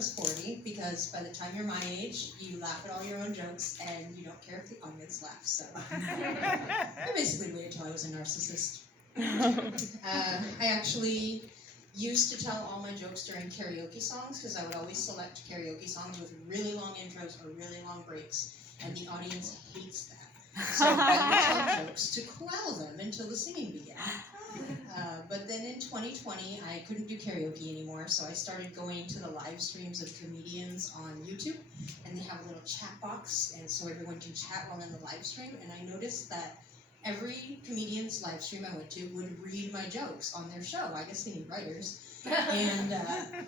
was 40, because by the time you're my age, you laugh at all your own jokes, and you don't care if the audience laughs, so. I basically waited till I was a narcissist. I actually used to tell all my jokes during karaoke songs, because I would always select karaoke songs with really long intros or really long breaks, and the audience hates that. So I would tell jokes to quell them until the singing began. But then in 2020, I couldn't do karaoke anymore, so I started going to the live streams of comedians on YouTube, and they have a little chat box, and so everyone can chat while in the live stream, and I noticed that every comedian's live stream I went to would read my jokes on their show. I guess they need writers. And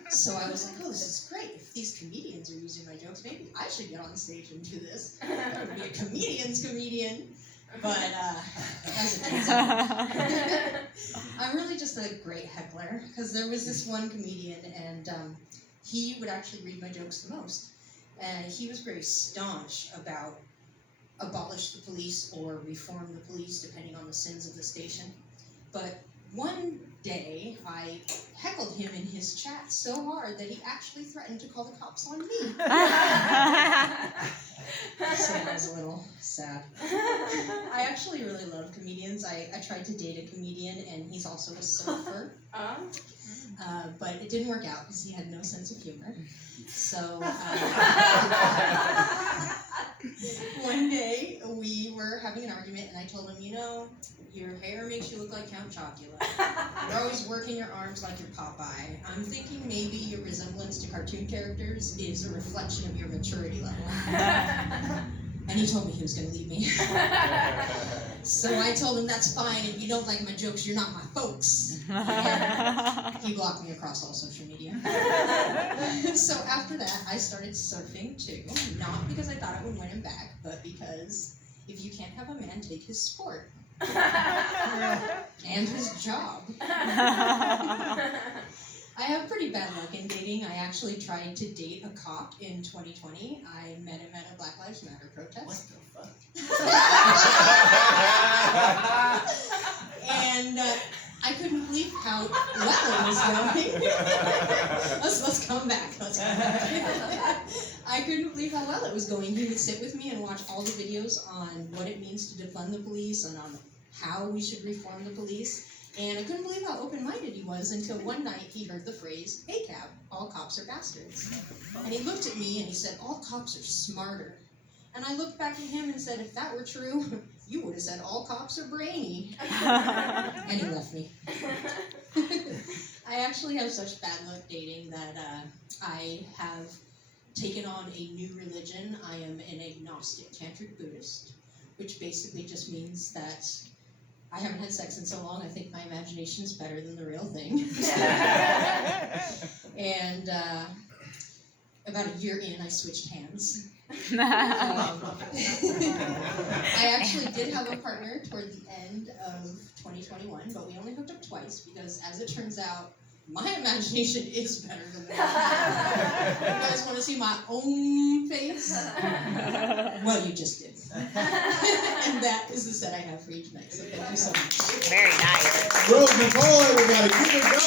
so I was like, oh, this is great. If these comedians are using my jokes, maybe I should get on stage and do this. I would be a comedian's comedian. But as it turns out, I'm really just a great heckler, because there was this one comedian, and he would actually read my jokes the most. And he was very staunch about abolish the police or reform the police, depending on the sins of the station. But one day, I heckled him in his chat so hard that he actually threatened to call the cops on me. So that was a little sad. I actually really love comedians. I tried to date a comedian, and he's also a surfer. But it didn't work out because he had no sense of humor. So one day we were having an argument, and I told him, you know, your hair makes you look like Count Chocula. You're always working your arms like your Popeye. I'm thinking maybe your resemblance to cartoon characters is a reflection of your maturity level. And he told me he was going to leave me. So I told him, that's fine. If you don't like my jokes, you're not my folks. And he blocked me across all social media. So after that, I started surfing too. Not because I thought it would win him back, but because if you can't have a man take his sport and his job. I have pretty bad luck in dating. I actually tried to date a cop in 2020. I met him at a Black Lives Matter protest. What the fuck? And I couldn't believe how well it was going. Let's come back. I couldn't believe how well it was going. He would sit with me and watch all the videos on what it means to defund the police and on how we should reform the police. And I couldn't believe how open-minded he was until one night he heard the phrase, "Hey, Cab, all cops are bastards." And he looked at me and he said, "All cops are smarter." And I looked back at him and said, if that were true, you would have said, "All cops are brainy." And he left me. I actually have such bad luck dating that I have taken on a new religion. I am an agnostic tantric Buddhist, which basically just means that I haven't had sex in so long, I think my imagination is better than the real thing. And about a year in, I switched hands. I actually did have a partner toward the end of 2021, but we only hooked up twice because, as it turns out, my imagination is better than theirs. You guys want to see my own face? Well, you just did. And that is the set I have for you tonight, so thank you so much. Very nice. Rose Nicole, we gotta keep it going.